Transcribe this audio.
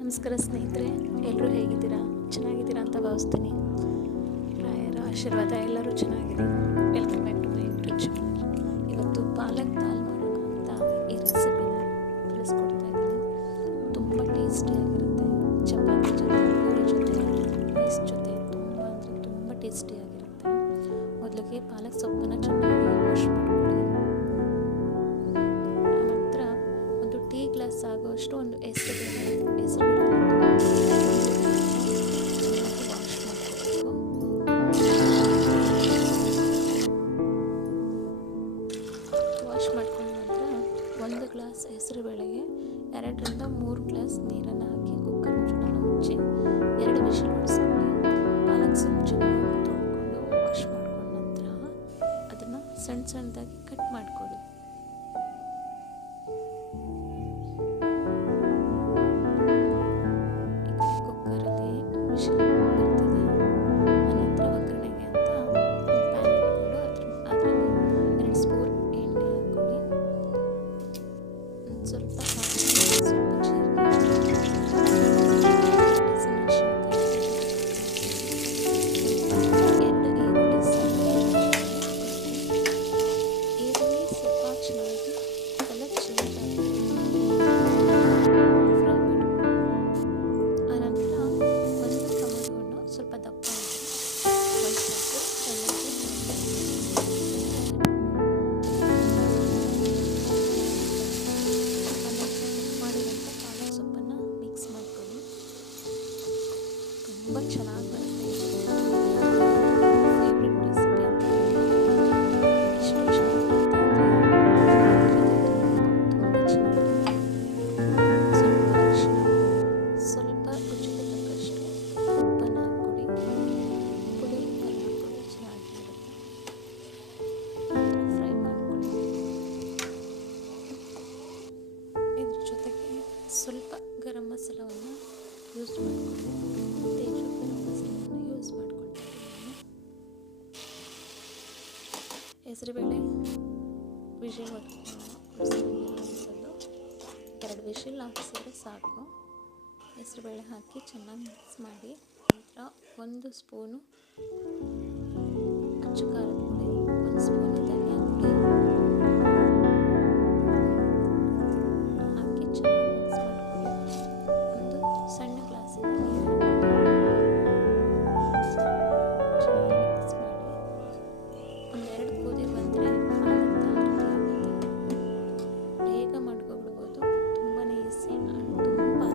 ನಮಸ್ಕಾರ ಸ್ನೇಹಿತರೆ ಎಲ್ಲರೂ ಹೇಗಿದ್ದೀರಾ? ಚೆನ್ನಾಗಿದ್ದೀರಾ ಅಂತ ಭಾವಿಸ್ತೀನಿ. ರಾಯರ ಆಶೀರ್ವಾದ ಎಲ್ಲರೂ ಚೆನ್ನಾಗಿದೆ welcome back to my YouTube channel ಇವತ್ತು ಪಾಲಕ್ ದಾಲ್ ಮಾಡೋಣ ಅಂತ ಈ ರೆಸಿಪಿನ ತಿಳಿಸ್ಕೊಡ್ತಾ ಇದ್ದೀನಿ. ತುಂಬ ಟೇಸ್ಟಿಯಾಗಿರುತ್ತೆ ಚಪಾತಿ ಜೊತೆ, ಪೂರಿ ಜೊತೆ ರೈಸ್ ಜೊತೆ ತುಂಬ ಅಂದರೆ ತುಂಬ ಟೇಸ್ಟಿಯಾಗಿರುತ್ತೆ ಮೊದಲಿಗೆ ಪಾಲಕ್ ಸೊಪ್ಪನ್ನು ಚೆನ್ನಾಗಿ ವಾಶ್ ಮಾಡ್ಕೊಳ್ಳಿ ಒಂದು ಆಗೋಷ್ಟು ಒಂದು ಹೆಸರು ವಾಶ್ ಮಾಡ್ಕೊಂಡ ನಂತರ ಒಂದು ಗ್ಲಾಸ್ ಹೆಸರು ಬೇಳೆಗೆ, ಎರಡರಿಂದ ಮೂರು ಗ್ಲಾಸ್ ನೀರನ್ನು ಹಾಕಿ ಕುಕ್ಕರ್ ಮುಚ್ಚಳನ ಮುಚ್ಚಿ ಎರಡು ವಿಷಲ್ ಪಾಲಕ್ ಸೊಪ್ಪು ಚೆನ್ನಾಗಿ ತೊಳ್ಕೊಂಡು ವಾಶ್ ಮಾಡ್ಕೊಂಡ ನಂತರ ಅದನ್ನು ಸಣ್ಣ ಸಣ್ಣದಾಗಿ ಕಟ್ ಮಾಡ್ಕೊಳ್ಳಿ. ತುಂಬ ಚೆನ್ನಾಗಿ ಬರುತ್ತೆ. ಸ್ವಲ್ಪ ರುಚಿಗೆ ತಕ್ಕಷ್ಟು ಉಪ್ಪನ್ನು ಪುಡಿ ಉಪ್ಪನ್ನು ಹಾಕ್ಕೊಳ್ಳಿ ಚೆನ್ನಾಗಿರುತ್ತೆ ಫ್ರೈ ಇದ್ರ ಜೊತೆಗೆ ಸ್ವಲ್ಪ ಗರಂ ಮಸಾಲವನ್ನು ಯೂಸ್ ಮಾಡ್ಕೊಳ್ಳಿ ಹೆಸರುಬೇಳೆ ವಿಷಲ್ ಹೊಡ್ಕೊಂಡು ಎರಡು ವಿಷಲ್ ಹಾಕಿಸಿದ್ರೆ ಸಾಕು. ಹೆಸರುಬೇಳೆ ಹಾಕಿ ಚೆನ್ನಾಗಿ ಮಿಕ್ಸ್ ಮಾಡಿ. ನಂತರ ಒಂದು ಸ್ಪೂನು ಅಚ್ಚು ಖಾರದ ಪುಡಿ ಒಂದು ಸ್ಪೂನ್